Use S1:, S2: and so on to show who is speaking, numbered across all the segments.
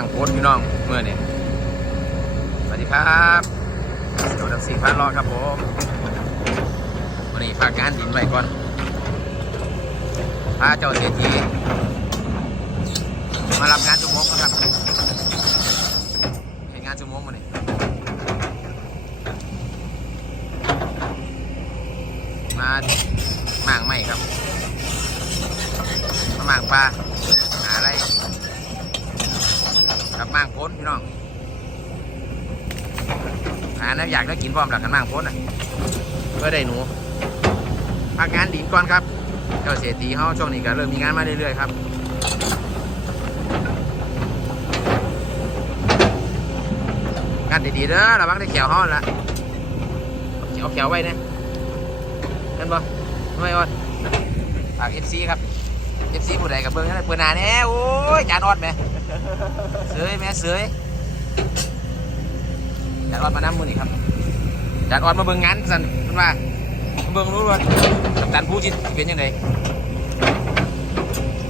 S1: างโคตรพี่น้องเมื่อนี่สวัสดีครับโดดับสี่พันรอครับผมวันนี้ฝากงานดินไว้ก่อนพาเจ้าเศรษฐีมารับงานจุมงนะครับเห็นงานจุมงมานี่ยมาหมางไม่ครับมาหมางปลา มางพ้นพี่น้องหาแนวอยากได้กินพร้อมหลักกันมางพ้นอะเพื่อได้หนูพักงานดินก่อนครับเจ้าเศรษฐีเขาช่วงนี้ก็เริ่มมีงานมาเรื่อยๆครับงานดีๆเด้อระวังได้เขียวเขาละเขียวเขียวไว้เนี่ยเห็นปะไม่ออดฝากเอฟซีครับเอฟซีผู้ใดกับเบิ้งนั่นแหละเปิดหนาแน่โอ้ยจานออดไหม ยแม่เสยจานออดมาน้ำมือนี่ครับจานออดมาเบิ่งงานสันมันว่ามาเบิ่งรู้ว่ากัปตันผู้จิตเป็นยังไง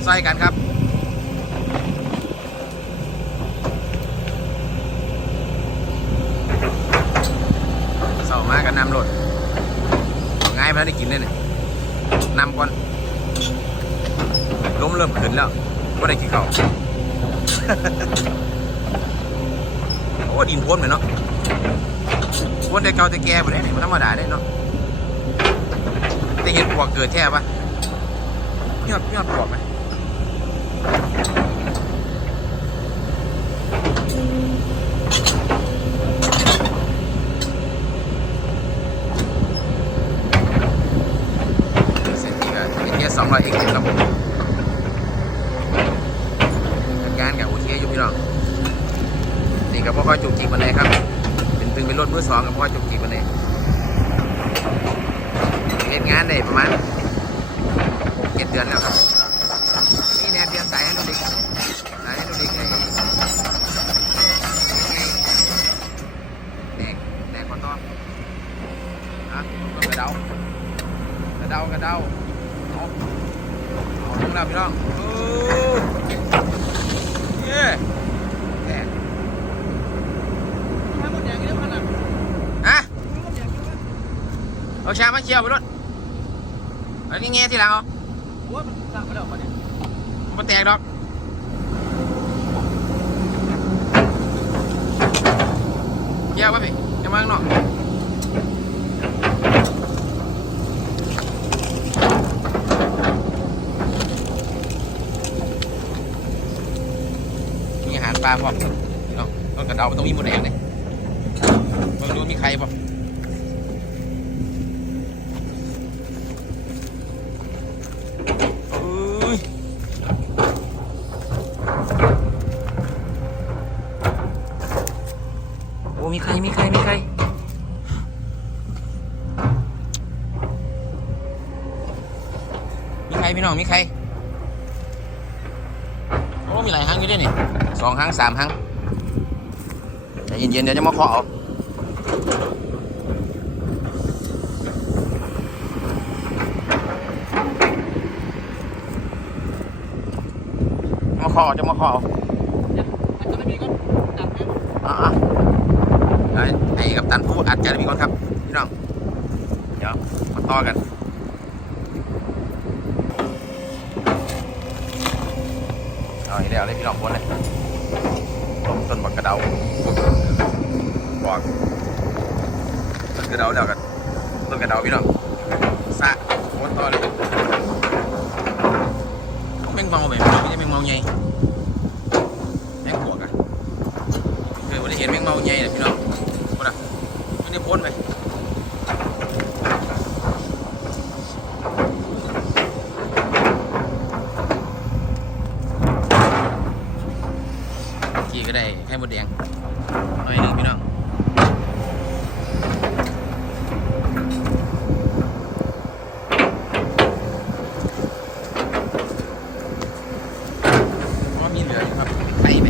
S1: ใส่กันครับเสามากันนำรถง่ายไปแล้วได้กินเลยเนี่ยนำก่อนล้มเริ่มขึ้นแล้วว่าได้กินข้าว อ้ดินพ้นเหมือนเนาะพ้นแต่เก่าแต่แก่ไปเลยมันธรรมดาได้เนาะแต่เห็นปวกเกิดแท้ปะยอดยอดปวกไหมสองร้อยเองครับผมงานกับโอเคอยู่พี่น้อง นี่ก็บ่ค่อยจุกจิกมันเลยครับ เป็นตึงเป็นรถมือสองกับบ่ค่อยจุกจิกมันเลยเล่นงานได้ประมาณเจ็ดเดือนแล้วครับนี่แนวเปลี่ยนสายให้ดูดิสายให้ดูดิไอ้แดกแดกคอนตอนอะก็กระเดากระเดากระเดาเอาเอาลงแล้วพี่น้องโอ้เย้แดก ฮะ เอาชามาเคี่ยวไปรถเอาแง่ๆทีหลังเอามันแตกดอกเคี่ยวป่ะพี่ยังมาข้างนอกมีอาหารปลาพร้อมพี่น้องต้นกระเดามันต้องมีหมดแดงเลยไม่รู้มีใครป่ะ อ้มีใคร มีใคร มีใคร มีใครพี่น้อง มีใคร โอ้ มีหลายครั้งอยู่ด้วยนี่สองครั้งสามครั้งใจเย็นๆเดี๋ยวจะมาเคาะเอาจะมาเคาะเอาจะมาเคาะเอาอะ ๆไอ้กับตันผู้อัดใจได้มีก่อนครับพี่น้องเดี๋ยวมาต่อกันเอาอีกแล้วเลยพี่น้องบนเลยต้นต้นบักกระเดาบอกต้นกระเดาแล้วกันต้นกระเดาพี่น้องสะโคตรต่อเลยแมงเมาไหมไม่ใช่แมงเมาไงแมงปวกอะเคยวันนี้เห็นแมงเมาใหญ่เลยพี่น้อง ในพ้นไหมก็ได้ไข่มดแดงหน่อยหนึ่งพี่น้องเพราะว่ามีเหลืออยู่ครับเป็นไข่ไหม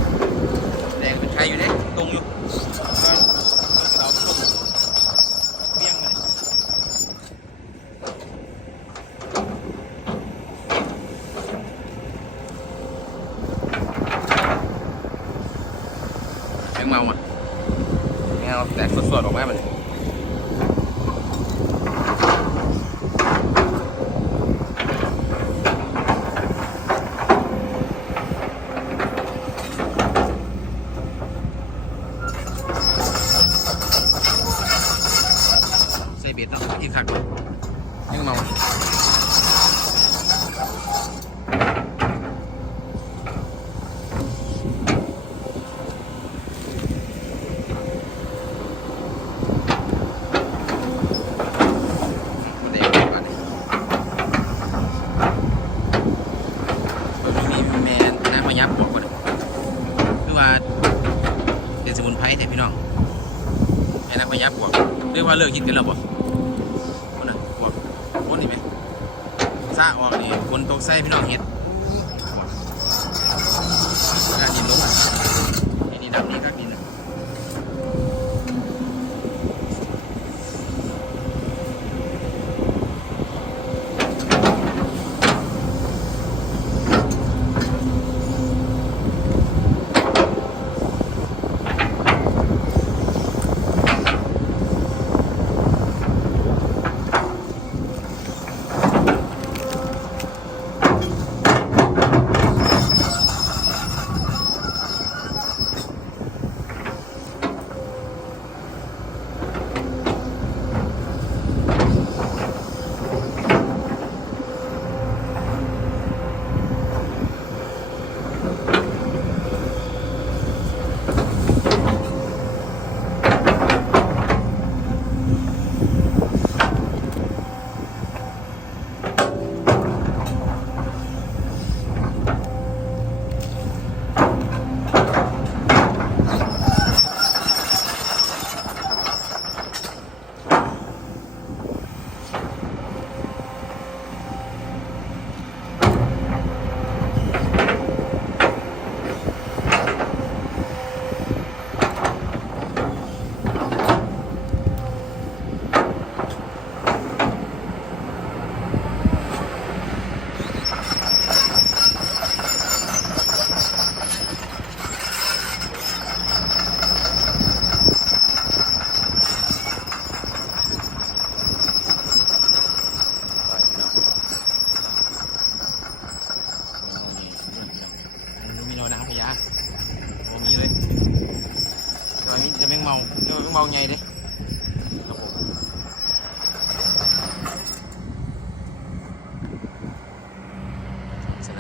S1: แดงเป็นไข่อยู่เด้ตรงอยู่เราต้องลงเบี้ยงเลย งเมาอะแมวแตก สดๆออกมามันใส่เบ็ดเนาะกินขักเนยังมา เด็กก่อนมันมีแม่น้ำพยับบอกก่อนคือว่าเป็นสมุนไพรแต่พี่น้องแม่น้ำพยับบอกเรียก ว่าเลิกกินกันแล้วบ่คนน่ะบอกคนนี่ไหมซาออกนี่คนตกไส้พี่น้องเฮ็ด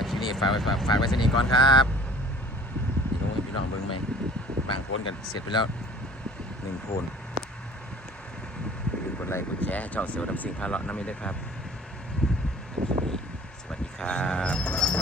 S1: สำหรับคลิปนี้ฝากไว้ฝากไว้สนิทก่อนครับพี่น้องพี่น้องเบิ้งไหมบางคนกันเสร็จไปแล้วหนึ่งคนลืมกดไลค์กดแชร์ให้ช่องเซลล์ดำสิงพาเลาะน้ำมิตรด้วยครับสวัสดีครับ